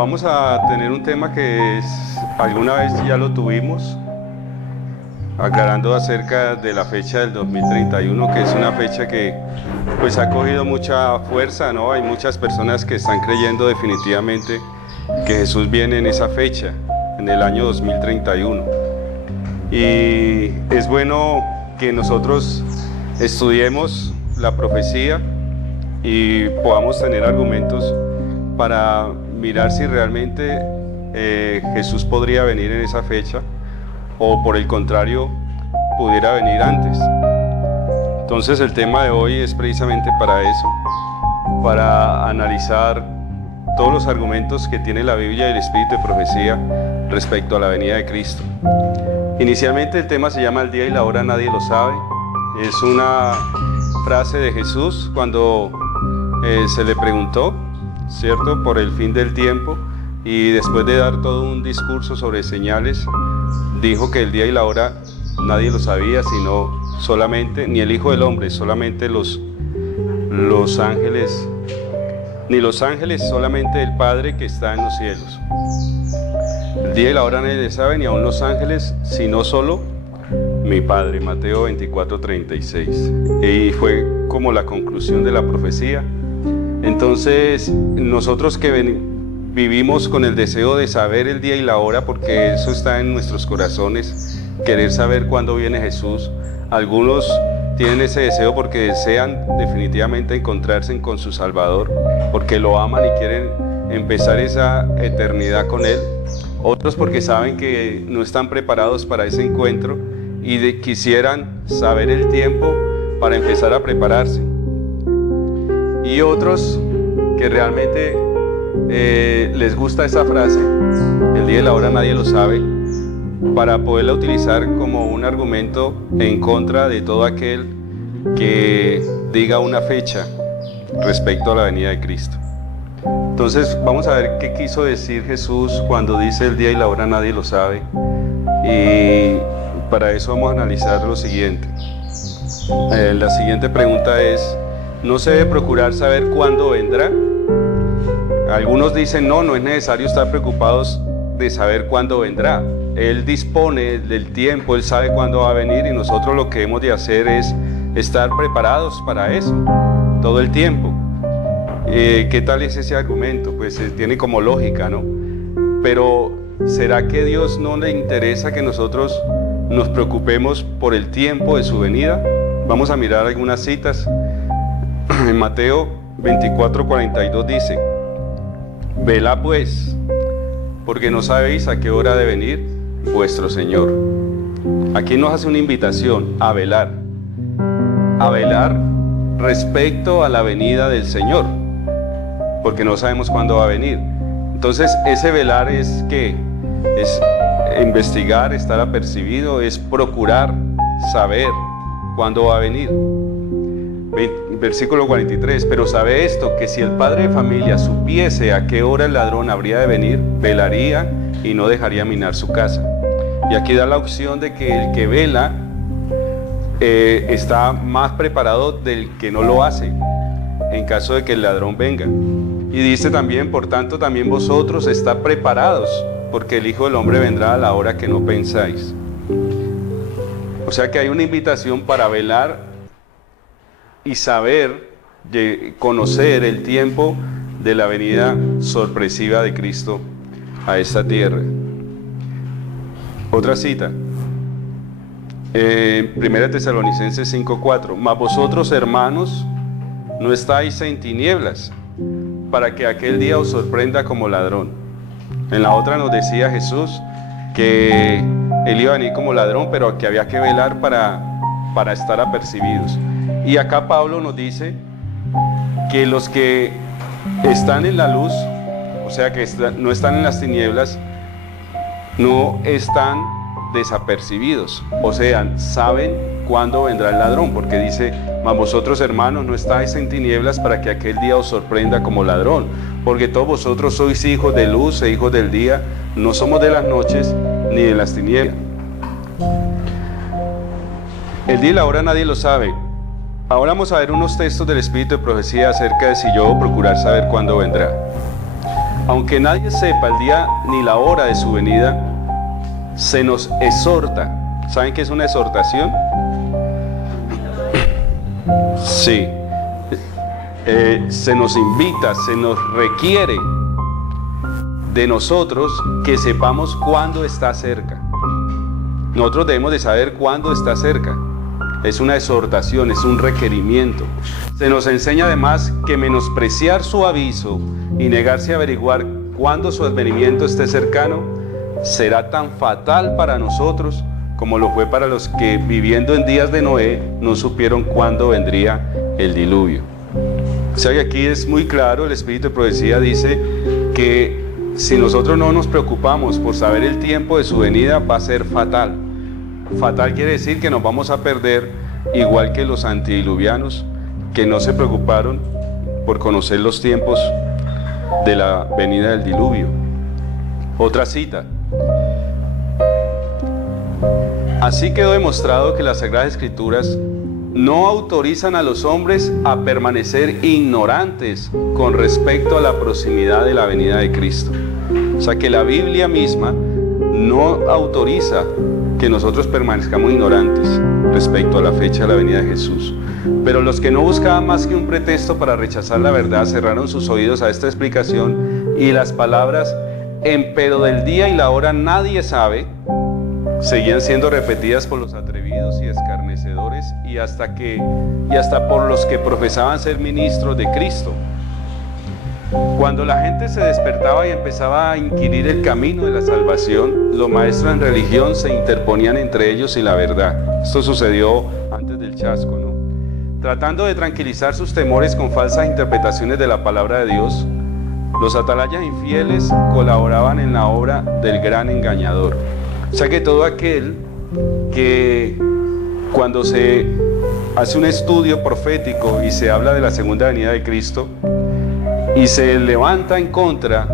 vamos a tener un tema que alguna vez ya lo tuvimos, aclarando acerca de la fecha del 2031, que es una fecha que pues ha cogido mucha fuerza, ¿no? Hay muchas personas que están creyendo definitivamente que Jesús viene en esa fecha, en el año 2031. Y es bueno que nosotros estudiemos la profecía y podamos tener argumentos para mirar si realmente Jesús podría venir en esa fecha o por el contrario pudiera venir antes. Entonces el tema de hoy es precisamente para eso, para analizar todos los argumentos que tiene la Biblia y el Espíritu de profecía respecto a la venida de Cristo. Inicialmente el tema se llama El día y la hora nadie lo sabe. Es una frase de Jesús cuando se le preguntó, ¿cierto?, por el fin del tiempo, y después de dar todo un discurso sobre señales, dijo que el día y la hora nadie lo sabía, sino solamente, ni el Hijo del Hombre, solamente los ángeles, ni los ángeles, solamente el Padre que está en los cielos. El día y la hora nadie lo sabe, ni aun los ángeles, sino solo mi Padre. Mateo 24:36. Y fue como la conclusión de la profecía. Entonces, nosotros que vivimos con el deseo de saber el día y la hora, porque eso está en nuestros corazones, querer saber cuándo viene Jesús. Algunos tienen ese deseo porque desean definitivamente encontrarse con su Salvador, porque lo aman y quieren empezar esa eternidad con Él. Otros porque saben que no están preparados para ese encuentro y quisieran saber el tiempo para empezar a prepararse. Y otros que realmente les gusta esa frase, el día y la hora nadie lo sabe, para poderla utilizar como un argumento en contra de todo aquel que diga una fecha respecto a la venida de Cristo. Entonces vamos a ver qué quiso decir Jesús cuando dice el día y la hora nadie lo sabe, y para eso vamos a analizar lo siguiente. La siguiente pregunta es: ¿no se debe procurar saber cuándo vendrá? Algunos dicen no es necesario estar preocupados de saber cuándo vendrá. Él dispone del tiempo, Él sabe cuándo va a venir, y nosotros lo que hemos de hacer es estar preparados para eso todo el tiempo. ¿Qué tal es ese argumento? Pues tiene como lógica, ¿no? Pero ¿será que a Dios no le interesa que nosotros nos preocupemos por el tiempo de su venida? Vamos a mirar algunas citas. En Mateo 24:42 dice: Velad pues, porque no sabéis a qué hora ha de venir vuestro Señor. Aquí nos hace una invitación a velar respecto a la venida del Señor, porque no sabemos cuándo va a venir. Entonces ese velar es ¿qué? Es investigar, estar apercibido, es procurar saber cuándo va a venir. Versículo 43, pero sabe esto, que si el padre de familia supiese a qué hora el ladrón habría de venir, velaría y no dejaría minar su casa. Y aquí da la opción de que el que vela está más preparado del que no lo hace, en caso de que el ladrón venga. Y dice también, por tanto, también vosotros estad preparados, porque el Hijo del Hombre vendrá a la hora que no pensáis. O sea que hay una invitación para velar y saber, conocer el tiempo de la venida sorpresiva de Cristo a esta tierra. Otra cita, 1 Tesalonicenses 5:4, mas vosotros, hermanos, no estáis en tinieblas, para que aquel día os sorprenda como ladrón. En la otra nos decía Jesús que Él iba a venir como ladrón, pero que había que velar para estar apercibidos. Y acá Pablo nos dice que los que están en la luz, o sea que no están en las tinieblas, no están desapercibidos, o sea, saben cuándo vendrá el ladrón, porque dice: mas vosotros, hermanos, no estáis en tinieblas, para que aquel día os sorprenda como ladrón, porque todos vosotros sois hijos de luz e hijos del día, no somos de las noches ni de las tinieblas. El día y la hora nadie lo sabe. Ahora vamos a ver unos textos del Espíritu de profecía acerca de si yo debo procurar saber cuándo vendrá. aunque nadie sepa el día ni la hora de su venida, se nos exhorta. ¿Saben qué es una exhortación? Sí. Se nos invita, se nos requiere de nosotros que sepamos cuándo está cerca. Nosotros debemos de saber cuándo está cerca. Es una exhortación, es un requerimiento. Se nos enseña además que menospreciar su aviso y negarse a averiguar cuándo su advenimiento esté cercano será tan fatal para nosotros como lo fue para los que, viviendo en días de Noé, no supieron cuándo vendría el diluvio. O sea que aquí es muy claro, el Espíritu de Profecía dice que si nosotros no nos preocupamos por saber el tiempo de su venida, va a ser fatal. Fatal quiere decir que nos vamos a perder, igual que los antidiluvianos, que no se preocuparon por conocer los tiempos de la venida del diluvio. Otra cita. Así quedó demostrado que las Sagradas Escrituras no autorizan a los hombres a permanecer ignorantes con respecto a la proximidad de la venida de Cristo. O sea que la Biblia misma no autoriza que nosotros permanezcamos ignorantes respecto a la fecha de la venida de Jesús. Pero los que no buscaban más que un pretexto para rechazar la verdad cerraron sus oídos a esta explicación, y las palabras "empero del día y la hora nadie sabe" seguían siendo repetidas por los atrevidos y escarnecedores y hasta por los que profesaban ser ministros de Cristo. Cuando la gente se despertaba y empezaba a inquirir el camino de la salvación, los maestros en religión se interponían entre ellos y la verdad. Esto sucedió antes del chasco, ¿no? Tratando de tranquilizar sus temores con falsas interpretaciones de la palabra de Dios, los atalayas infieles colaboraban en la obra del gran engañador. O sea que todo aquel que, cuando se hace un estudio profético y se habla de la segunda venida de Cristo y se levanta en contra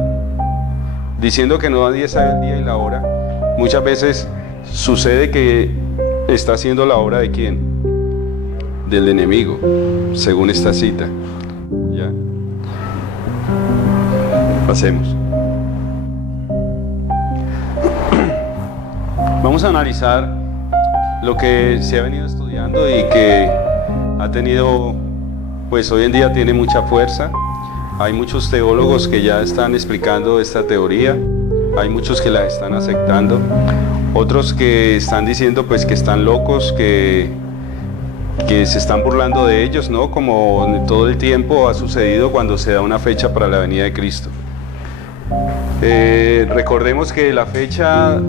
diciendo que nadie sabe el día y la hora, muchas veces sucede que está haciendo la obra ¿de quién? Del enemigo, según esta cita. ¿Ya? Pasemos. Vamos a analizar lo que se ha venido estudiando y que ha tenido, pues hoy en día tiene mucha fuerza. Hay muchos teólogos que ya están explicando esta teoría, hay muchos que la están aceptando, otros que están diciendo pues que están locos, que se están burlando de ellos, ¿no? Como todo el tiempo ha sucedido cuando se da una fecha para la venida de Cristo. Recordemos que la fecha,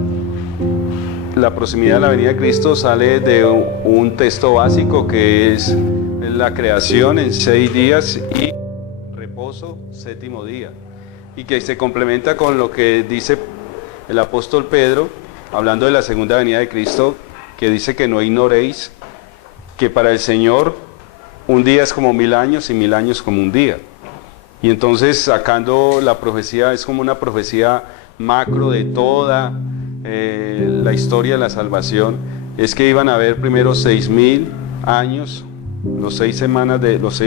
la proximidad de la venida de Cristo sale de un texto básico que es la creación en 6 días y reposo séptimo día, y que se complementa con lo que dice el apóstol Pedro hablando de la segunda venida de Cristo, que dice que no ignoréis que para el Señor un día es como 1000 años y 1000 años como un día. Y entonces, sacando la profecía, es como una profecía macro de toda la historia de la salvación, es que iban a haber primero 6000 años, los 6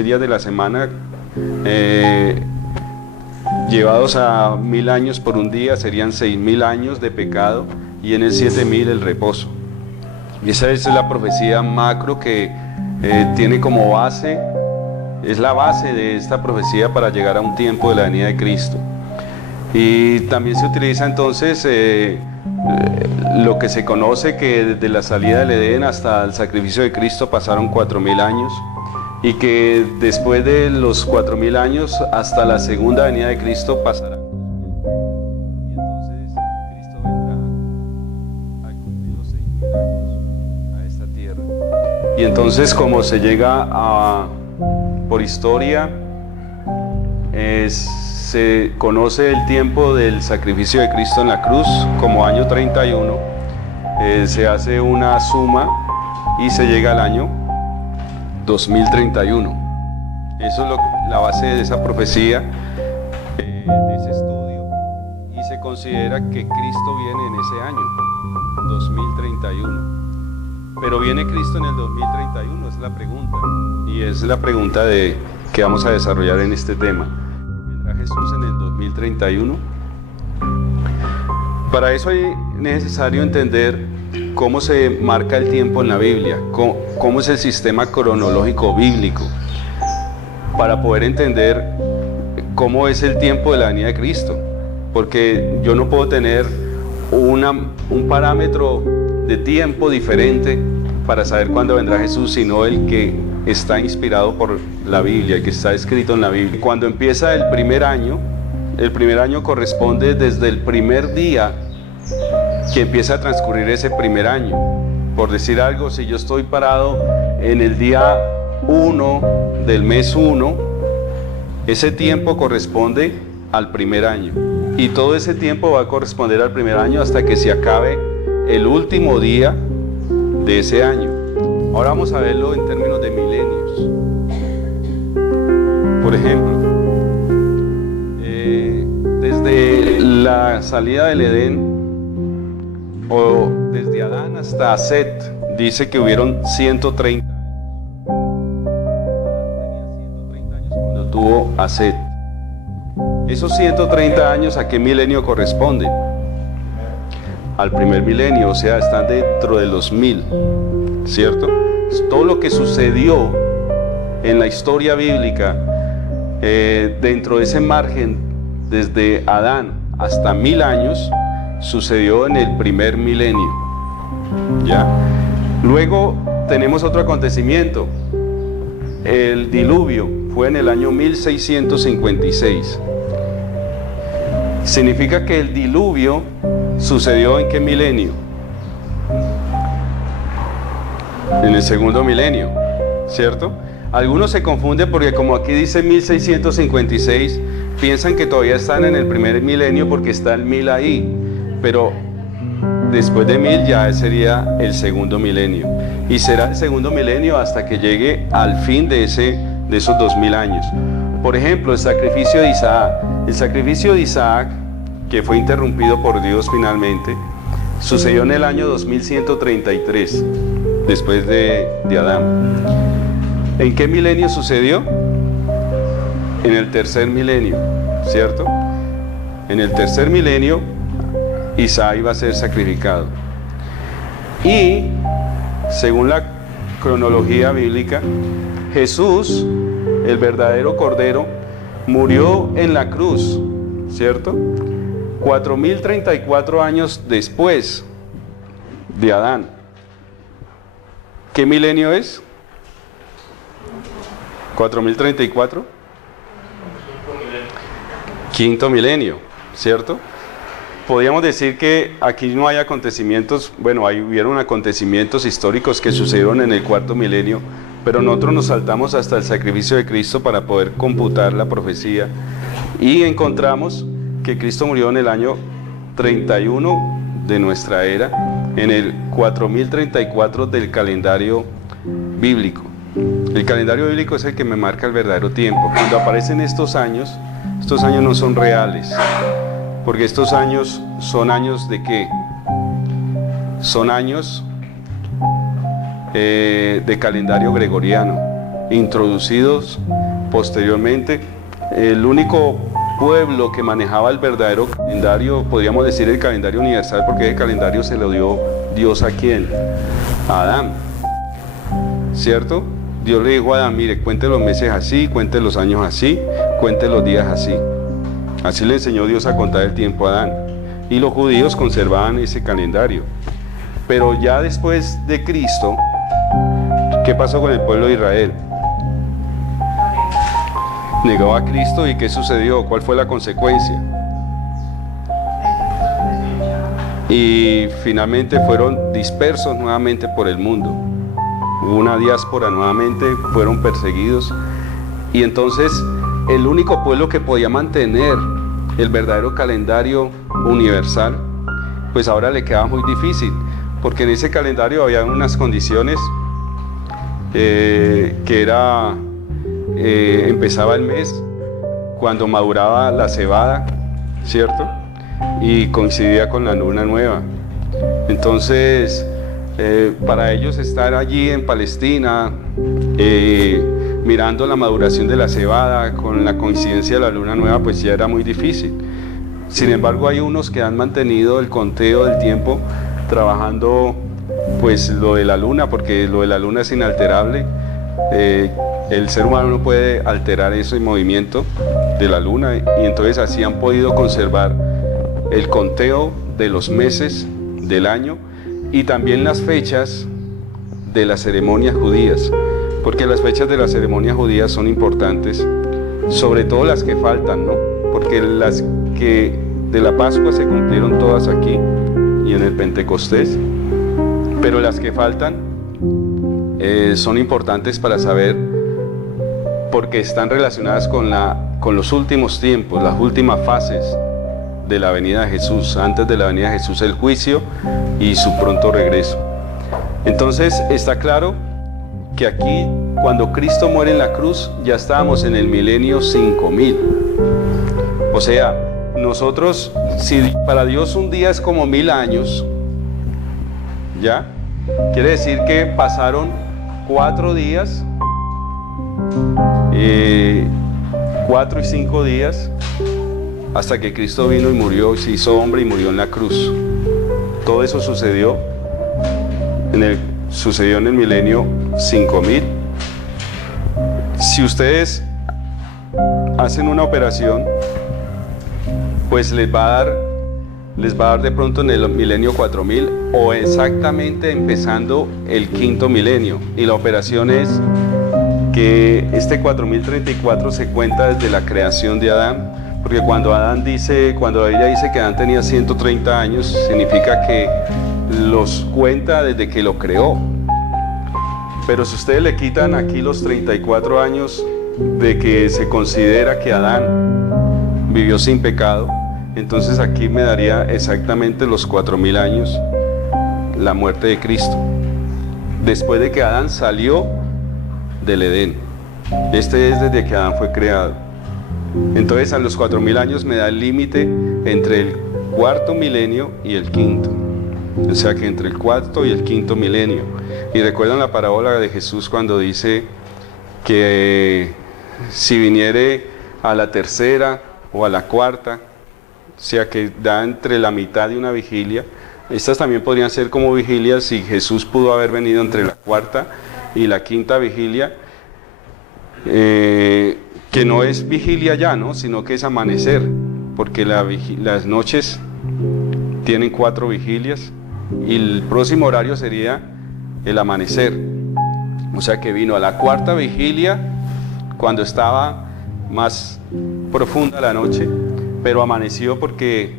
días de la semana llevados a 1000 años por un día, serían 6000 años de pecado, y en el 7000 el reposo. Y esa es la profecía macro que tiene como base, es la base de esta profecía para llegar a un tiempo de la venida de Cristo. Y también se utiliza entonces lo que se conoce que desde la salida del Edén hasta el sacrificio de Cristo pasaron 4000 años, y que después de los 4000 años hasta la segunda venida de Cristo pasarán. Y entonces Cristo vendrá al cumplir los 6000 años a esta tierra. Y entonces, como se llega por historia, se conoce el tiempo del sacrificio de Cristo en la cruz como año 31, se hace una suma y se llega al año 2031. Eso es la base de esa profecía, de ese estudio, y se considera que Cristo viene en ese año 2031. Pero ¿viene Cristo en el 2031? Es la pregunta, y es la pregunta que vamos a desarrollar en este tema. ¿Vendrá Jesús en el 4031. Para eso es necesario entender cómo se marca el tiempo en la Biblia, cómo es el sistema cronológico bíblico, para poder entender cómo es el tiempo de la venida de Cristo, porque yo no puedo tener un parámetro de tiempo diferente para saber cuándo vendrá Jesús, sino el que está inspirado por la Biblia, el que está escrito en la Biblia. Cuando empieza el primer año corresponde desde el primer día que empieza a transcurrir ese primer año. Por decir algo, si yo estoy parado en el día 1 del mes 1, ese tiempo corresponde al primer año. Y todo ese tiempo va a corresponder al primer año hasta que se acabe el último día de ese año. Ahora vamos a verlo en términos de milenios. Por ejemplo, desde la salida del Edén, o desde Adán hasta Set, dice que hubieron 130 años. Tenía 130 años cuando tuvo a Set. Esos 130 años, ¿a qué milenio corresponden? Al primer milenio, o sea, están dentro de los 1000, ¿cierto? Todo lo que sucedió en la historia bíblica, dentro de ese margen, desde Adán hasta 1000 años, sucedió en el primer milenio. ¿Ya? Luego tenemos otro acontecimiento. El diluvio fue en el año 1656. Significa que el diluvio sucedió ¿en qué milenio? En el segundo milenio, ¿cierto? Algunos se confunden porque como aquí dice 1656, piensan que todavía están en el primer milenio porque está el 1000 ahí, pero después de 1000 ya sería el segundo milenio, y será el segundo milenio hasta que llegue al fin de esos 2000 años. Por ejemplo, el sacrificio de Isaac. El sacrificio de Isaac, que fue interrumpido por Dios finalmente, sucedió en el año 2133, después de Adán. ¿En qué milenio sucedió? En el tercer milenio, ¿cierto? En el tercer milenio, Isaac iba a ser sacrificado. Y, según la cronología bíblica, Jesús, el verdadero Cordero, murió en la cruz, ¿cierto? 4034 años después de Adán. ¿Qué milenio es? 4034. Quinto milenio, ¿cierto? Podríamos decir que aquí no hay acontecimientos, bueno, hubieron acontecimientos históricos que sucedieron en el cuarto milenio, pero nosotros nos saltamos hasta el sacrificio de Cristo para poder computar la profecía, y encontramos que Cristo murió en el año 31 de nuestra era, en el 4034 del calendario bíblico. El calendario bíblico es el que me marca el verdadero tiempo. Cuando aparecen estos años no son reales, porque estos años son años ¿de qué? Son años de calendario gregoriano, introducidos posteriormente. El único pueblo que manejaba el verdadero calendario, podríamos decir el calendario universal, porque el calendario se lo dio Dios ¿a quién? A Adán, ¿cierto? Dios le dijo a Adán, mire, cuente los meses así, cuente los años así, cuente los días así. Así le enseñó Dios a contar el tiempo a Adán. Y los judíos conservaban ese calendario. Pero ya después de Cristo, ¿qué pasó con el pueblo de Israel? Negó a Cristo, ¿y qué sucedió? ¿Cuál fue la consecuencia? Y finalmente fueron dispersos nuevamente por el mundo. Hubo una diáspora nuevamente, fueron perseguidos. Y entonces el único pueblo que podía mantener el verdadero calendario universal, pues ahora le quedaba muy difícil, porque en ese calendario había unas condiciones que era, empezaba el mes cuando maduraba la cebada, ¿cierto? Y coincidía con la luna nueva. Entonces, para ellos estar allí en Palestina, mirando la maduración de la cebada, con la coincidencia de la luna nueva, pues ya era muy difícil. Sin embargo, hay unos que han mantenido el conteo del tiempo trabajando pues lo de la luna, porque lo de la luna es inalterable. El ser humano no puede alterar ese movimiento de la luna, y entonces así han podido conservar el conteo de los meses del año y también las fechas de las ceremonias judías, porque las fechas de las ceremonias judías son importantes, sobre todo las que faltan, ¿no? Porque las que de la Pascua se cumplieron todas aquí y en el Pentecostés, pero las que faltan son importantes para saber, porque están relacionadas con los últimos tiempos, las últimas fases de la venida de Jesús, antes de la venida de Jesús, el juicio y su pronto regreso. Entonces está claro que aquí, cuando Cristo muere en la cruz, ya estábamos en el milenio 5000. O sea, nosotros, si para Dios un día es como 1000 años, ¿ya? Quiere decir que pasaron 4 días, 4 y 5 días, hasta que Cristo vino y murió, se hizo hombre y murió en la cruz. Todo eso sucedió en el milenio 5000. Si ustedes hacen una operación, pues les va a dar de pronto en el milenio 4000, o exactamente empezando el quinto milenio. Y la operación es que este 4034 se cuenta desde la creación de Adán, porque cuando ella dice que Adán tenía 130 años, significa que los cuenta desde que lo creó. Pero si ustedes le quitan aquí los 34 años de que se considera que Adán vivió sin pecado, entonces aquí me daría exactamente los 4000 años la muerte de Cristo, después de que Adán salió del Edén. Este es desde que Adán fue creado. Entonces a los 4000 años me da el límite entre el cuarto milenio y el quinto. O sea que entre el cuarto y el quinto milenio. Y recuerdan la parábola de Jesús cuando dice que si viniere a la tercera o a la cuarta, o sea que da entre la mitad de una vigilia. Estas también podrían ser como vigilias si Jesús pudo haber venido entre la cuarta y la quinta vigilia, que no es vigilia ya, ¿no? Sino que es amanecer, porque las noches tienen 4 vigilias y el próximo horario sería el amanecer. O sea que vino a la cuarta vigilia cuando estaba más profunda la noche, pero amaneció porque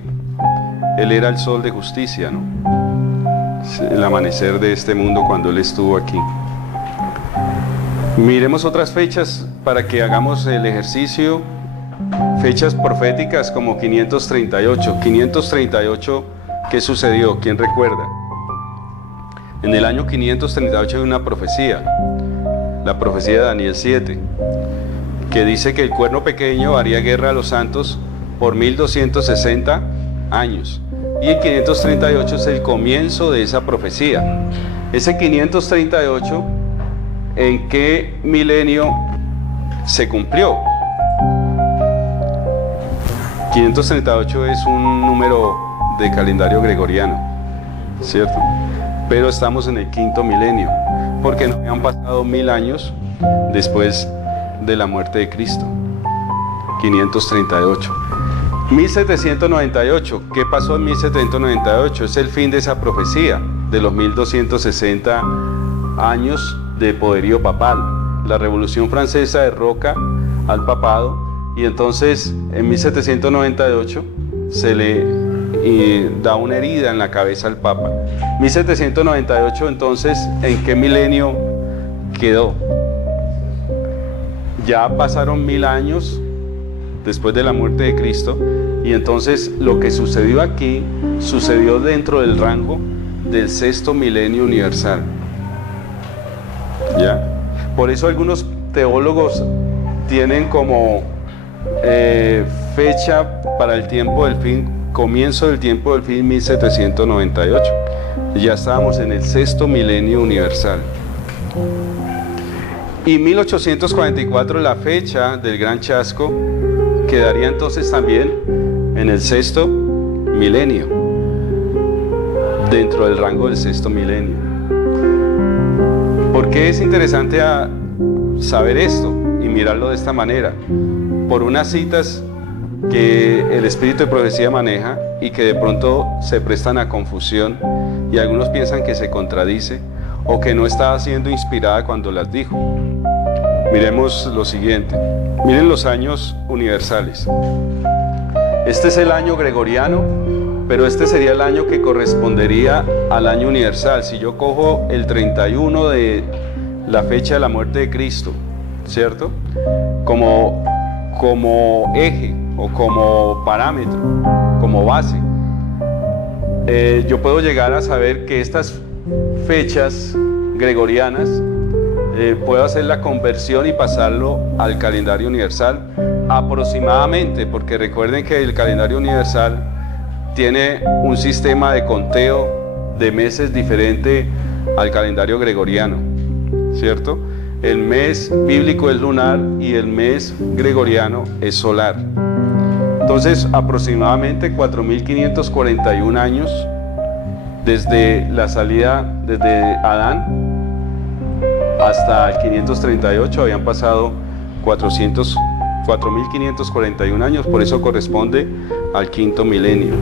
Él era el sol de justicia, ¿no? El amanecer de este mundo cuando Él estuvo aquí. Miremos otras fechas para que hagamos el ejercicio. Fechas proféticas como 538. 538, ¿qué sucedió? ¿Quién recuerda? En el año 538 hay una profecía, la profecía de Daniel 7, que dice que el cuerno pequeño haría guerra a los santos por 1260 años. Y el 538 es el comienzo de esa profecía. Ese 538, ¿en qué milenio se cumplió? 538 es un número de calendario gregoriano, ¿cierto? Pero estamos en el quinto milenio, porque no habían pasado 1000 años después de la muerte de Cristo. 538. 1798, ¿qué pasó en 1798? Es el fin de esa profecía, de los 1260 años de poderío papal. La Revolución Francesa derroca al papado y entonces en 1798 se le da una herida en la cabeza al Papa. 1798, entonces, ¿en qué milenio quedó? Ya pasaron 1000 años después de la muerte de Cristo, y entonces lo que sucedió aquí sucedió dentro del rango del sexto milenio universal. ¿Ya? Por eso algunos teólogos tienen como fecha para el tiempo del fin, comienzo del tiempo del fin, 1798. Ya estábamos en el sexto milenio universal. Y 1844, la fecha del gran chasco, quedaría entonces también en el sexto milenio, dentro del rango del sexto milenio. ¿Por qué es interesante saber esto y mirarlo de esta manera? Por unas citas que el espíritu de profecía maneja y que de pronto se prestan a confusión y algunos piensan que se contradice o que no estaba siendo inspirada cuando las dijo. Miremos lo siguiente. Miren los años universales. Este es el año gregoriano, pero este sería el año que correspondería al año universal. Si yo cojo el 31 de la fecha de la muerte de Cristo, ¿cierto? Como eje o como parámetro, como base, yo puedo llegar a saber que estas fechas gregorianas puedo hacer la conversión y pasarlo al calendario universal aproximadamente, porque recuerden que el calendario universal tiene un sistema de conteo de meses diferente al calendario gregoriano, ¿cierto? El mes bíblico es lunar y el mes gregoriano es solar. Entonces, aproximadamente 4.541 años desde la salida, desde Adán hasta el 538, habían pasado 4.541 años, por eso corresponde al quinto milenio.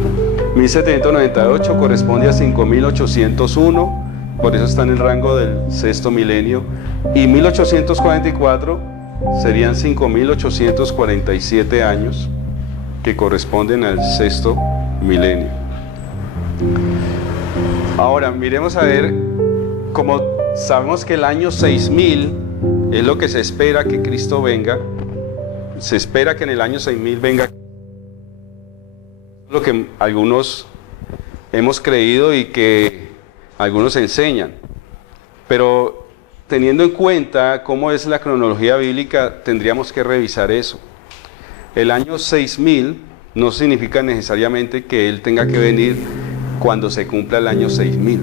1798 corresponde a 5.801, por eso está en el rango del sexto milenio, y 1844 serían 5.847 años, que corresponden al sexto milenio. Ahora, miremos a ver, como sabemos que el año 6000 es lo que se espera que Cristo venga, se espera que en el año 6000 venga, lo que algunos hemos creído y que algunos enseñan, pero teniendo en cuenta cómo es la cronología bíblica, tendríamos que revisar eso. El año 6000 no significa necesariamente que Él tenga que venir cuando se cumpla el año 6000,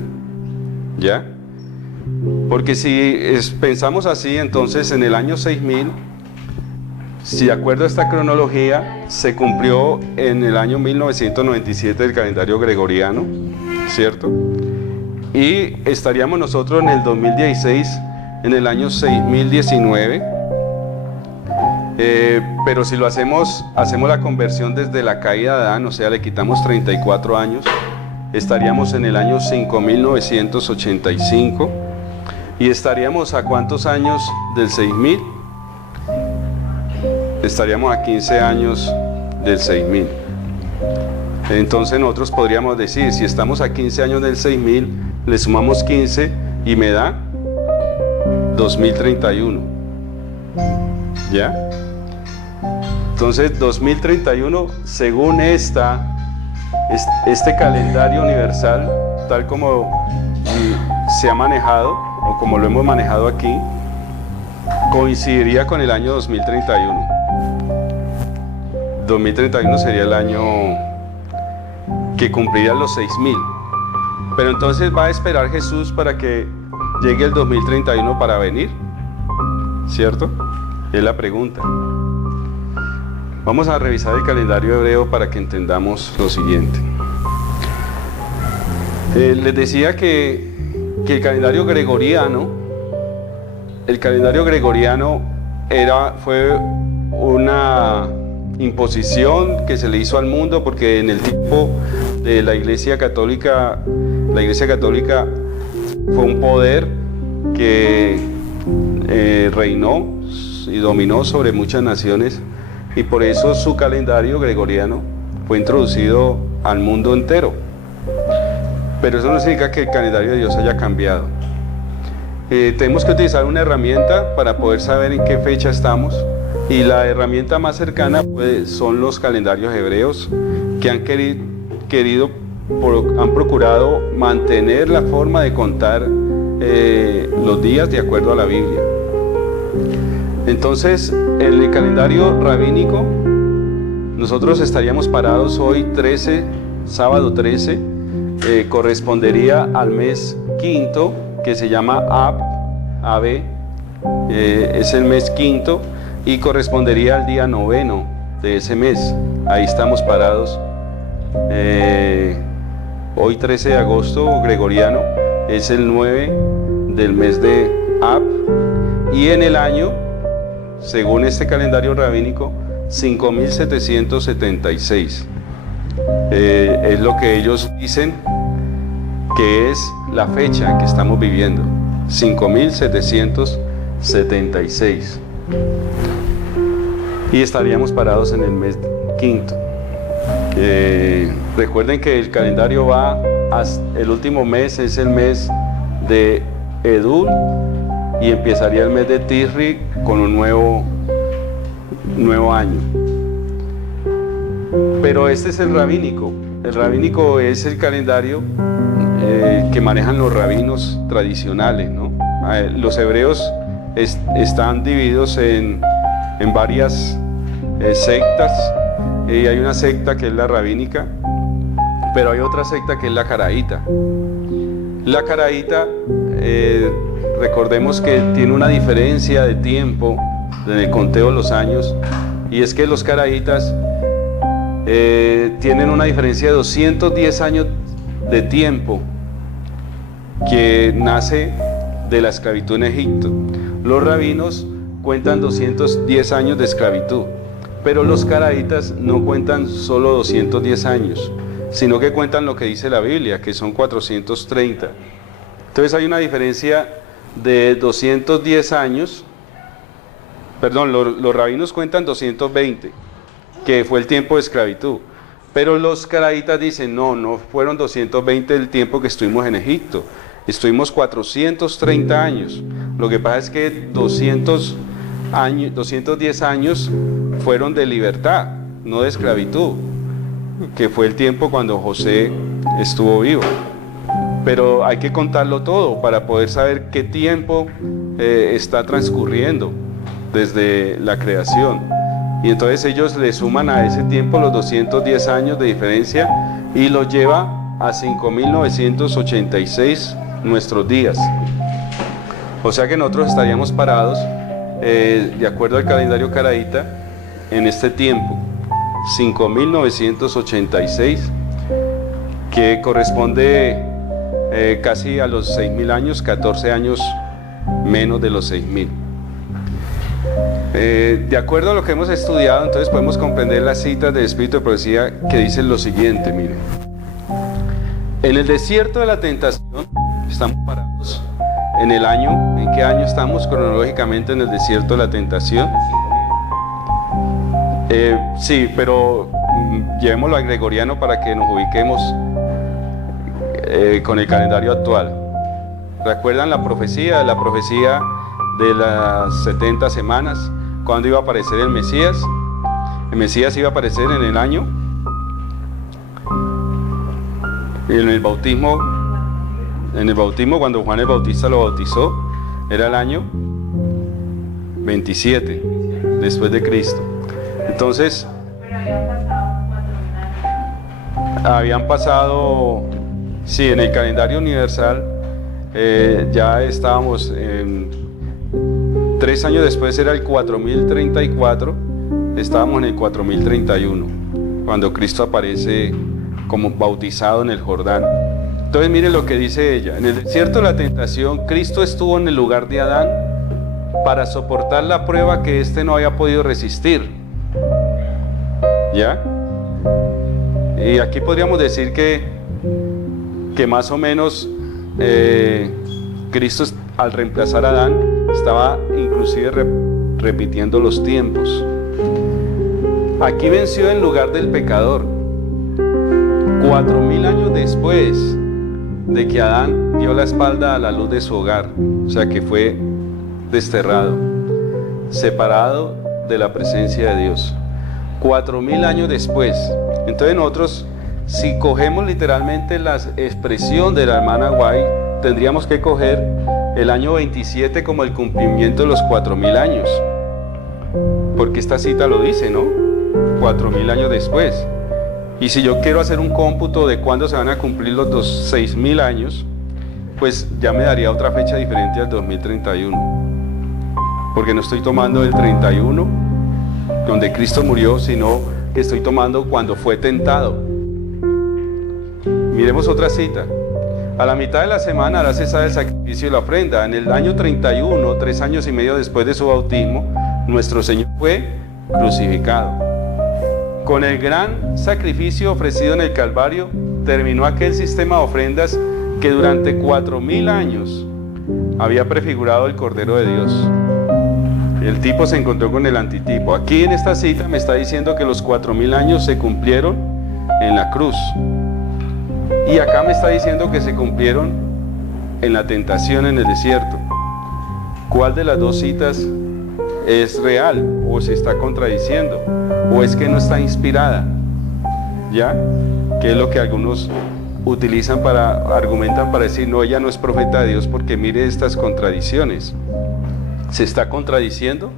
¿ya? Porque si pensamos así, entonces en el año 6000, si de acuerdo a esta cronología, se cumplió en el año 1997 el calendario gregoriano, ¿cierto? Y estaríamos nosotros en el 2016, en el año 6019, pero si lo hacemos la conversión desde la caída de Adán, o sea, le quitamos 34 años, estaríamos en el año 5985. ¿Y estaríamos a cuántos años del 6000? Estaríamos a 15 años del 6000. Entonces nosotros podríamos decir, si estamos a 15 años del 6000, le sumamos 15 y me da 2031. ¿Ya? Entonces 2031, según este calendario universal, tal como se ha manejado, o como lo hemos manejado aquí, coincidiría con el año 2031. 2031 sería el año que cumpliría los 6000. Pero entonces va a esperar Jesús para que llegue el 2031 para venir, ¿cierto? Es la pregunta. Vamos a revisar el calendario hebreo para que entendamos lo siguiente. Les decía que el calendario gregoriano fue una imposición que se le hizo al mundo, porque en el tiempo de la Iglesia Católica fue un poder que reinó y dominó sobre muchas naciones, y por eso su calendario gregoriano fue introducido al mundo entero. Pero eso no significa que el calendario de Dios haya cambiado. Tenemos que utilizar una herramienta para poder saber en qué fecha estamos, y la herramienta más cercana son los calendarios hebreos, que han procurado mantener la forma de contar los días de acuerdo a la Biblia. Entonces, en el calendario rabínico, nosotros estaríamos parados hoy 13, sábado 13, correspondería al mes quinto, que se llama Ab, es el mes quinto y correspondería al día 9 de ese mes. Ahí estamos parados. Hoy 13 de agosto gregoriano es el 9 del mes de Ab, y en el año, según este calendario rabínico, 5776. Es lo que ellos dicen que es la fecha que estamos viviendo, 5776. Y estaríamos parados en el mes quinto. Recuerden que el calendario va hasta el último mes, es el mes de Edul, y empezaría el mes de Tisri con un nuevo año. Pero este es el rabínico. El rabínico es el calendario que manejan los rabinos tradicionales, ¿no? Los hebreos están divididos en varias sectas. Hay una secta que es la rabínica, pero hay otra secta que es la caraíta. La caraíta, recordemos que tiene una diferencia de tiempo en el conteo de los años, y es que los caraítas tienen una diferencia de 210 años de tiempo que nace de la esclavitud en Egipto. Los rabinos cuentan 210 años de esclavitud, pero los caraítas no cuentan solo 210 años, sino que cuentan lo que dice la Biblia, que son 430. Entonces hay una diferencia de 210 años. Perdón, los rabinos cuentan 220, que fue el tiempo de esclavitud, pero los caraítas dicen no fueron 220 el tiempo que estuvimos en Egipto, estuvimos 430 años. Lo que pasa es que 210 años fueron de libertad, no de esclavitud, que fue el tiempo cuando José estuvo vivo. Pero hay que contarlo todo para poder saber qué tiempo está transcurriendo desde la creación. Y entonces ellos le suman a ese tiempo los 210 años de diferencia y lo lleva a 5.986 nuestros días. O sea que nosotros estaríamos parados, de acuerdo al calendario caraíta, en este tiempo, 5.986, que corresponde casi a los 6.000 años, 14 años menos de los 6.000. De acuerdo a lo que hemos estudiado, entonces podemos comprender las citas del Espíritu de Profecía que dicen lo siguiente, miren. En el desierto de la tentación, estamos parados en el año, ¿en qué año estamos cronológicamente en el desierto de la tentación? Sí, pero llevémoslo al gregoriano para que nos ubiquemos con el calendario actual. ¿Recuerdan la profecía de las 70 semanas? ¿Cuándo iba a aparecer el Mesías? El Mesías iba a aparecer en el año, en el bautismo, cuando Juan el Bautista lo bautizó, era el año 27 después de Cristo. Entonces, habían pasado, sí, en el calendario universal ya estábamos en 3 años después, era el 4034, estábamos en el 4031, cuando Cristo aparece como bautizado en el Jordán. Entonces miren lo que dice ella: en el desierto de la tentación, Cristo estuvo en el lugar de Adán para soportar la prueba que éste no había podido resistir. ¿Ya? Y aquí podríamos decir que más o menos Cristo, al reemplazar a Adán, estaba inclusive repitiendo los tiempos. Aquí venció en lugar del pecador. 4000 años después de que Adán dio la espalda a la luz de su hogar, o sea que fue desterrado, separado de la presencia de Dios. 4000 años después. Entonces nosotros, si cogemos literalmente la expresión de la hermana White, tendríamos que coger el año 27 como el cumplimiento de los 4000 años, porque esta cita lo dice, ¿no? 4000 años después. Y si yo quiero hacer un cómputo de cuándo se van a cumplir los 6000 años, pues ya me daría otra fecha diferente al 2031. porque no estoy tomando el 31, donde Cristo murió, sino que estoy tomando cuando fue tentado. Miremos otra cita. A la mitad de la semana hará cesar el sacrificio y la ofrenda. En el año 31, 3 años y medio después de su bautismo, nuestro Señor fue crucificado. Con el gran sacrificio ofrecido en el Calvario, terminó aquel sistema de ofrendas que durante 4000 años había prefigurado el Cordero de Dios. El tipo se encontró con el antitipo. Aquí en esta cita me está diciendo que los 4000 años se cumplieron en la cruz. Y acá me está diciendo que se cumplieron en la tentación en el desierto. ¿Cuál de las dos citas es real o se está contradiciendo? ¿O es que no está inspirada? ¿Ya? Que es lo que algunos argumentan para decir, no, ella no es profeta de Dios porque mire estas contradicciones. ¿Se está contradiciendo?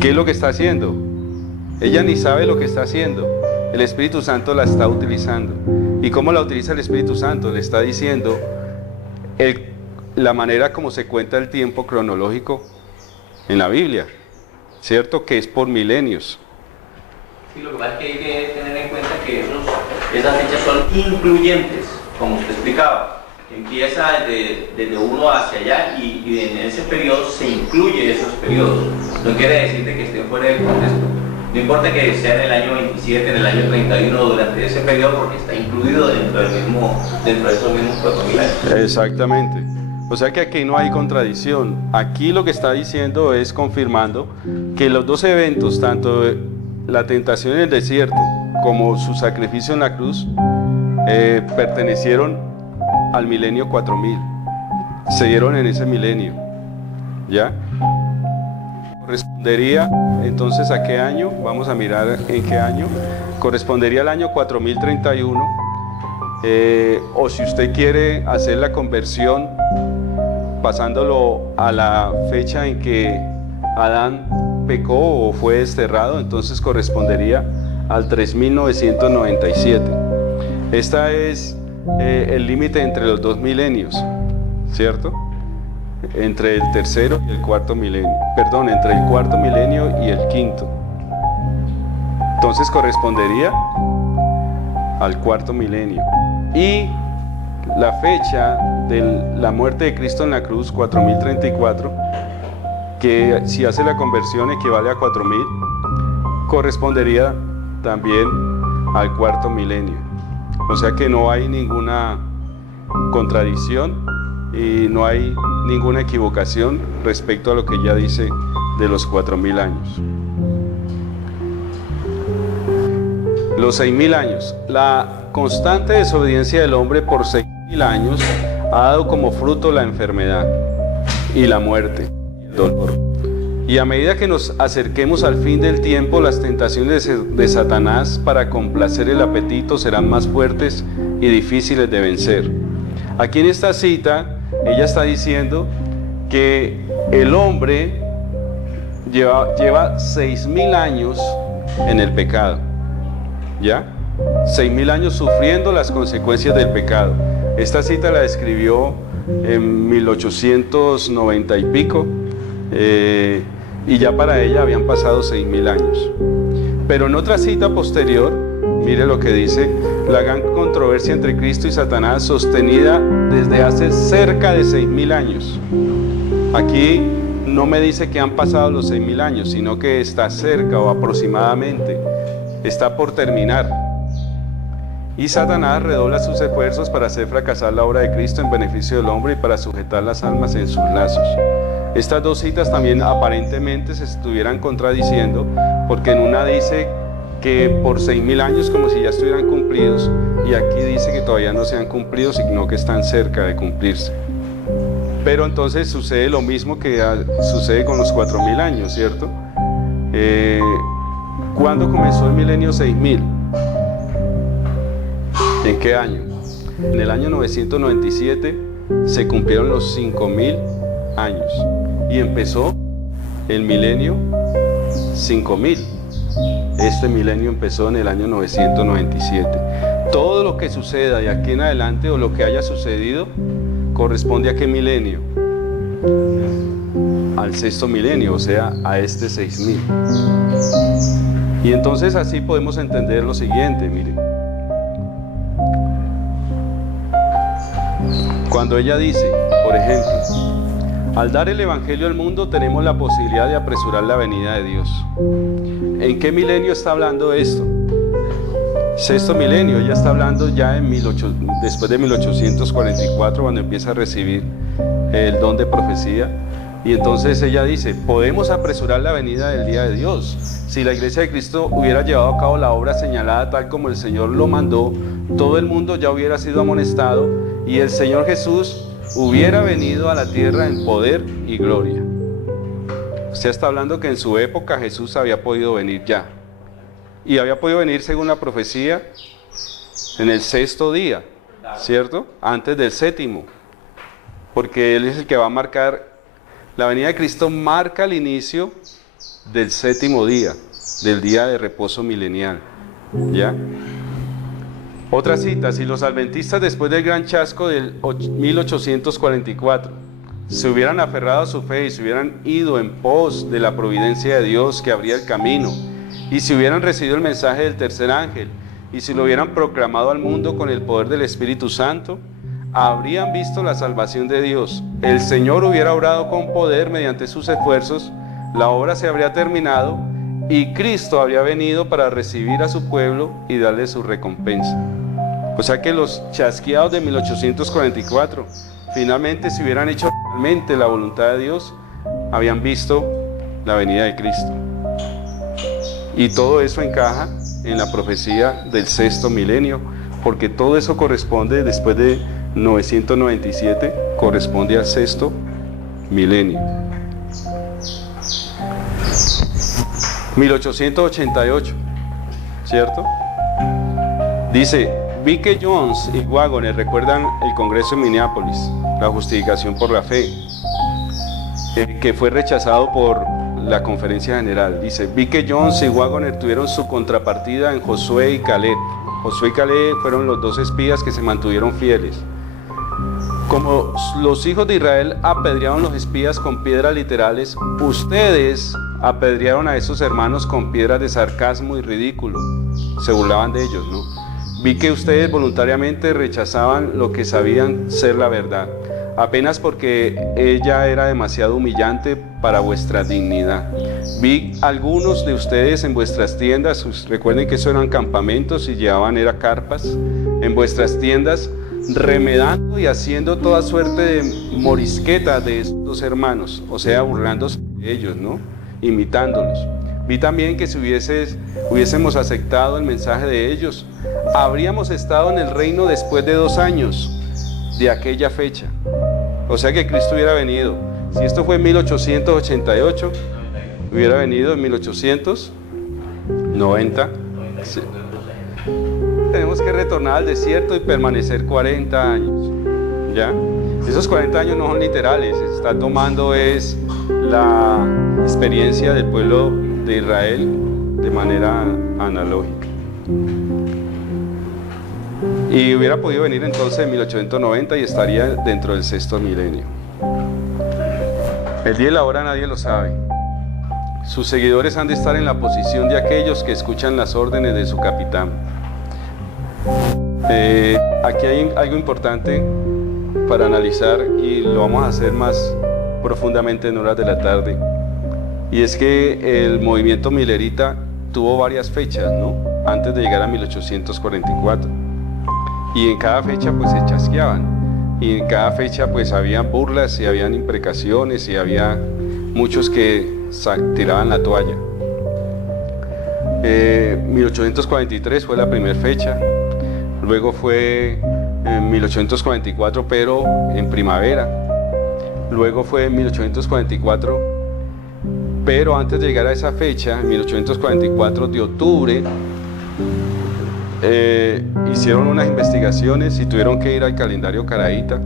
¿Qué es lo que está haciendo? Ella ni sabe lo que está haciendo. El Espíritu Santo la está utilizando. ¿Y cómo la utiliza el Espíritu Santo? Le está diciendo la manera como se cuenta el tiempo cronológico en la Biblia, ¿cierto? Que es por milenios. Sí, lo que pasa es que hay que tener en cuenta que esas fechas son incluyentes, como usted explicaba. Empieza desde uno hacia allá y en ese periodo se incluye esos periodos. No quiere decir que estén fuera del contexto. No importa que sea en el año 27, en el año 31, durante ese periodo, porque está incluido dentro de esos mismos 4000 años. Exactamente. O sea que aquí no hay contradicción. Aquí lo que está diciendo es confirmando que los dos eventos, tanto la tentación en el desierto como su sacrificio en la cruz, pertenecieron al milenio 4000. Se dieron en ese milenio. ¿Ya? Correspondería entonces a qué año, vamos a mirar en qué año, correspondería al año 4031, o si usted quiere hacer la conversión pasándolo a la fecha en que Adán pecó o fue desterrado, entonces correspondería al 3997. Esta es el límite entre los dos milenios, ¿cierto? Entre el tercero y el cuarto milenio, perdón, entre el cuarto milenio y el quinto. Entonces correspondería al cuarto milenio. Y la fecha de la muerte de Cristo en la cruz, 4034, que si hace la conversión equivale a 4000, correspondería también al cuarto milenio. O sea que no hay ninguna contradicción y no hay ninguna equivocación respecto a lo que ya dice de los 4000 años. Los 6000 años. La constante desobediencia del hombre por 6000 años ha dado como fruto la enfermedad y la muerte, el dolor. Y a medida que nos acerquemos al fin del tiempo, las tentaciones de Satanás para complacer el apetito serán más fuertes y difíciles de vencer. Aquí en esta cita, ella está diciendo que el hombre lleva 6000 años en el pecado, ¿ya? 6000 años sufriendo las consecuencias del pecado. Esta cita la escribió en 1890 y pico, y ya para ella habían pasado 6000 años. Pero en otra cita posterior, mire lo que dice: la gran controversia entre Cristo y Satanás, sostenida desde hace cerca de 6000 años. Aquí no me dice que han pasado los 6000 años, sino que está cerca o aproximadamente, está por terminar. Y Satanás redobla sus esfuerzos para hacer fracasar la obra de Cristo en beneficio del hombre y para sujetar las almas en sus lazos. Estas dos citas también aparentemente se estuvieran contradiciendo, porque en una dice que por 6000 años como si ya estuvieran cumplidos, y aquí dice que todavía no se han cumplido, sino que están cerca de cumplirse. Pero entonces sucede lo mismo que sucede con los 4000 años, ¿cierto? ¿Cuándo comenzó el milenio 6000? ¿En qué año? En el año 997 se cumplieron los 5000 años y empezó el milenio 5000. Este milenio empezó en el año 997. Todo lo que suceda de aquí en adelante o lo que haya sucedido corresponde a qué milenio? al sexto milenio, o sea, a este 6000. Y entonces así podemos entender lo siguiente, miren. Cuando ella dice, por ejemplo, al dar el evangelio al mundo tenemos la posibilidad de apresurar la venida de Dios. ¿En qué milenio está hablando esto? Sexto milenio. Ella está hablando ya después de 1844, cuando empieza a recibir el don de profecía. Y entonces ella dice, podemos apresurar la venida del día de Dios. Si la Iglesia de Cristo hubiera llevado a cabo la obra señalada tal como el Señor lo mandó, todo el mundo ya hubiera sido amonestado y el Señor Jesús hubiera venido a la tierra en poder y gloria. Usted está hablando que en su época Jesús había podido venir ya. Y había podido venir, según la profecía, en el sexto día, ¿cierto? Antes del séptimo. Porque Él es el que va a marcar, la venida de Cristo marca el inicio del séptimo día, del día de reposo milenial. ¿Ya? Otra cita, si los adventistas después del gran chasco del 1844 se hubieran aferrado a su fe y se hubieran ido en pos de la providencia de Dios que abría el camino, y si hubieran recibido el mensaje del tercer ángel, y si lo hubieran proclamado al mundo con el poder del Espíritu Santo, habrían visto la salvación de Dios. El Señor hubiera obrado con poder mediante sus esfuerzos, la obra se habría terminado, y Cristo habría venido para recibir a su pueblo y darle su recompensa. O sea que los chasqueados de 1844, finalmente, si hubieran hecho realmente la voluntad de Dios, habían visto la venida de Cristo. Y todo eso encaja en la profecía del sexto milenio, porque todo eso corresponde, después de 997, corresponde al sexto milenio. 1888, ¿cierto? Dice, V.K. Jones y Waggoner recuerdan el Congreso en Minneapolis, la justificación por la fe, que fue rechazado por la Conferencia General. Dice, V.K. Jones y Waggoner tuvieron su contrapartida en Josué y Caleb. Josué y Caleb fueron los dos espías que se mantuvieron fieles. Como los hijos de Israel apedrearon los espías con piedras literales, ustedes apedrearon a esos hermanos con piedras de sarcasmo y ridículo. Se burlaban de ellos, ¿no? Vi que ustedes voluntariamente rechazaban lo que sabían ser la verdad, apenas porque ella era demasiado humillante para vuestra dignidad. Vi algunos de ustedes en vuestras tiendas, recuerden que eso eran campamentos y llevaban carpas, en vuestras tiendas, remedando y haciendo toda suerte de morisqueta de estos hermanos, o sea, burlándose de ellos, ¿no? Imitándolos. Vi también que si hubiésemos aceptado el mensaje de ellos, habríamos estado en el reino después de 2 años de aquella fecha. O sea que Cristo hubiera venido. Si esto fue en 1888, hubiera venido en 1890. Sí. Tenemos que retornar al desierto y permanecer 40 años. ¿Ya? Esos 40 años no son literales, se está tomando es la experiencia del pueblo de Israel de manera analógica. Y hubiera podido venir entonces en 1890 y estaría dentro del sexto milenio. El día y la hora nadie lo sabe. Sus seguidores han de estar en la posición de aquellos que escuchan las órdenes de su capitán. Aquí hay algo importante para analizar y lo vamos a hacer más profundamente en horas de la tarde. Y es que el movimiento milerita tuvo varias fechas, ¿no? Antes de llegar a 1844. Y en cada fecha pues se chasqueaban. Y en cada fecha pues habían burlas y habían imprecaciones y había muchos que tiraban la toalla. 1843 fue la primera fecha. Luego fue en 1844 pero en primavera. Luego fue en 1844 pero antes de llegar a esa fecha, en 1844 de octubre, hicieron unas investigaciones y tuvieron que ir al calendario caraíta,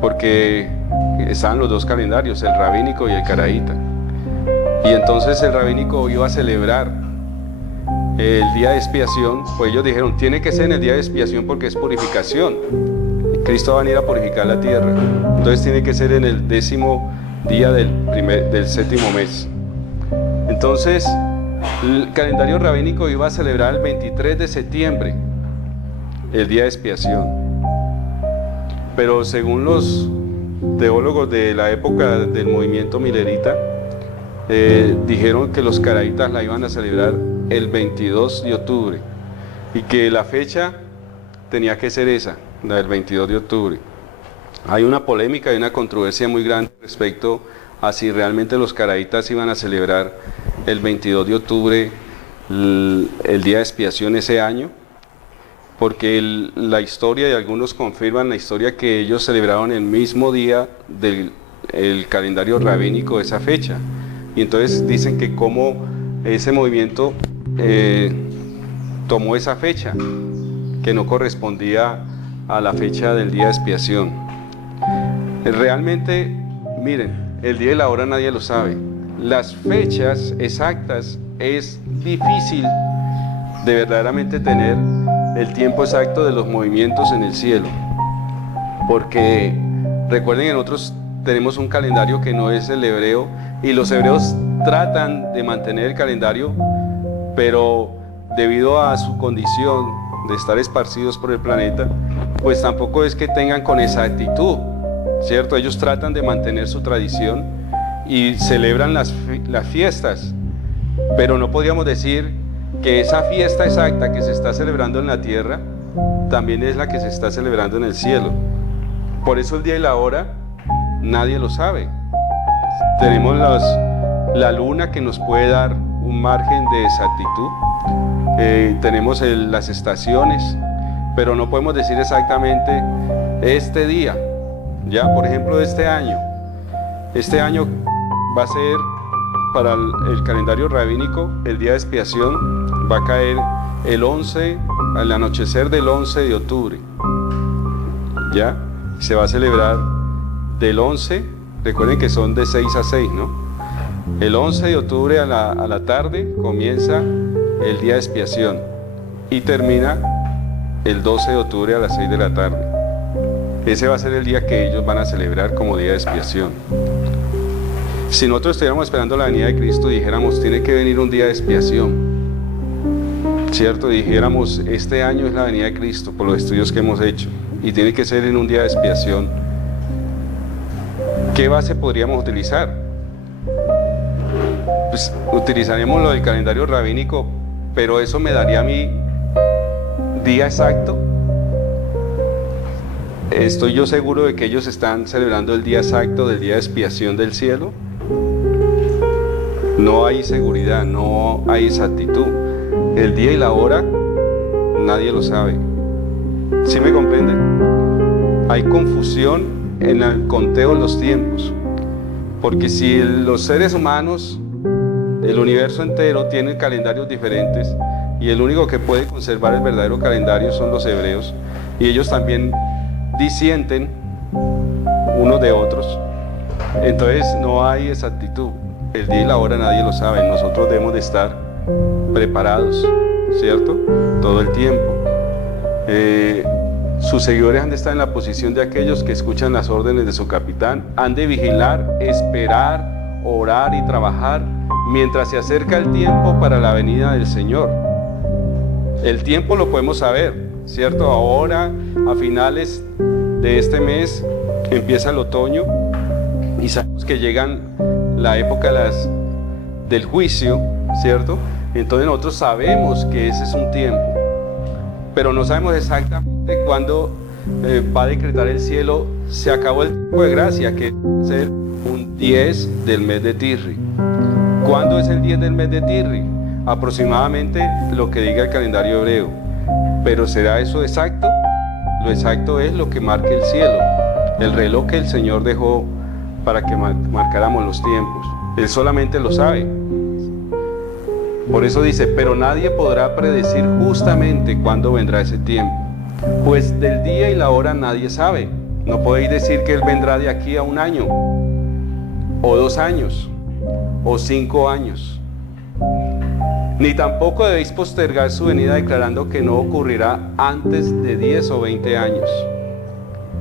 porque estaban los dos calendarios, el rabínico y el caraíta. Y entonces el rabínico iba a celebrar el día de expiación, pues ellos dijeron, tiene que ser en el día de expiación porque es purificación. Cristo va a venir a purificar la tierra. Entonces tiene que ser en el 10º día del 7º mes. Entonces, el calendario rabínico iba a celebrar el 23 de septiembre, el día de expiación. Pero según los teólogos de la época del movimiento milerita, dijeron que los caraítas la iban a celebrar el 22 de octubre y que la fecha tenía que ser esa, la del 22 de octubre. Hay una polémica y una controversia muy grande respecto a si realmente los caraítas iban a celebrar el 22 de octubre el día de expiación ese año, porque la historia, y algunos confirman la historia, que ellos celebraron el mismo día del calendario rabínico de esa fecha. Y entonces dicen que como ese movimiento tomó esa fecha, que no correspondía a la fecha del día de expiación. Realmente, miren, el día y la hora nadie lo sabe. Las fechas exactas es difícil de verdaderamente tener el tiempo exacto de los movimientos en el cielo, porque recuerden que nosotros tenemos un calendario que no es el hebreo, y los hebreos tratan de mantener el calendario, pero debido a su condición de estar esparcidos por el planeta, pues tampoco es que tengan con exactitud, ¿cierto? Ellos tratan de mantener su tradición y celebran las fiestas, pero no podríamos decir que esa fiesta exacta que se está celebrando en la tierra también es la que se está celebrando en el cielo. Por eso el día y la hora nadie lo sabe. Tenemos la luna, que nos puede dar un margen de exactitud, tenemos las estaciones, pero no podemos decir exactamente este día. Ya, por ejemplo, este año va a ser, para el calendario rabínico, el día de expiación va a caer el 11, al anochecer del 11 de octubre. Ya, se va a celebrar del 11, recuerden que son de 6 a 6, ¿no? El 11 de octubre a la tarde comienza el día de expiación y termina el 12 de octubre a las 6 de la tarde. Ese va a ser el día que ellos van a celebrar como día de expiación. Si nosotros estuviéramos esperando la venida de Cristo y dijéramos, tiene que venir un día de expiación, ¿cierto? Y dijéramos, este año es la venida de Cristo por los estudios que hemos hecho y tiene que ser en un día de expiación, ¿qué base podríamos utilizar? Pues utilizaríamos lo del calendario rabínico, pero eso me daría a mí día exacto. ¿Estoy yo seguro de que ellos están celebrando el día exacto del día de expiación del cielo? No hay seguridad, no hay exactitud. El día y la hora nadie lo sabe. ¿Sí me comprenden? Hay confusión en el conteo de los tiempos, porque si los seres humanos, el universo entero, tienen calendarios diferentes y el único que puede conservar el verdadero calendario son los hebreos, y ellos también disienten unos de otros, entonces no hay exactitud. El día y la hora nadie lo sabe. Nosotros debemos de estar preparados, ¿cierto? Todo el tiempo. Sus seguidores han de estar en la posición de aquellos que escuchan las órdenes de su capitán. Han de vigilar, esperar, orar y trabajar mientras se acerca el tiempo para la venida del Señor. El tiempo lo podemos saber, ¿cierto? Ahora, a finales de este mes, empieza el otoño y sabemos que llegan la época del juicio, ¿cierto? Entonces nosotros sabemos que ese es un tiempo, pero no sabemos exactamente cuándo va a decretar el cielo, se acabó el tiempo de gracia, que va a ser un 10 del mes de Tirri. ¿Cuándo es el 10 del mes de Tirri? Aproximadamente lo que diga el calendario hebreo. Pero ¿será eso exacto? Lo exacto es lo que marque el cielo, el reloj que el Señor dejó para que marcáramos los tiempos. Él solamente lo sabe. Por eso dice, pero nadie podrá predecir justamente cuándo vendrá ese tiempo, pues del día y la hora nadie sabe. No podéis decir que Él vendrá de aquí a 1 año, o 2 años, o 5 años. Ni tampoco debéis postergar su venida declarando que no ocurrirá antes de 10 o 20 años.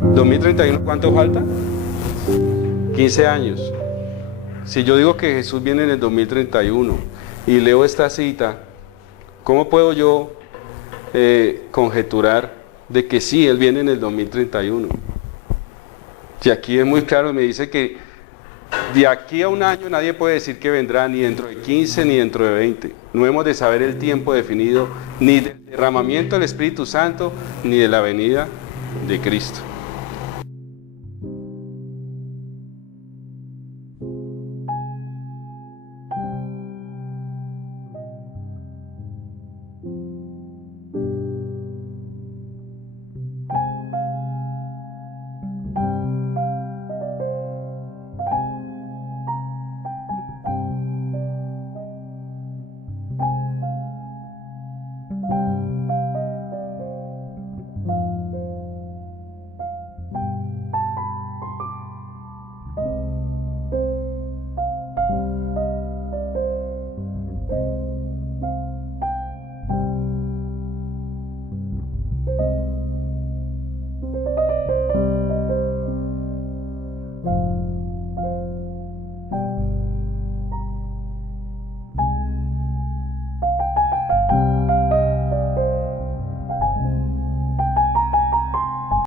2031, ¿cuánto falta? 15 años. Si yo digo que Jesús viene en el 2031 y leo esta cita, ¿cómo puedo yo conjeturar de que sí, Él viene en el 2031? Si aquí es muy claro, me dice que de aquí a un año nadie puede decir que vendrá ni dentro de 15 ni dentro de 20. No hemos de saber el tiempo definido ni del derramamiento del Espíritu Santo ni de la venida de Cristo.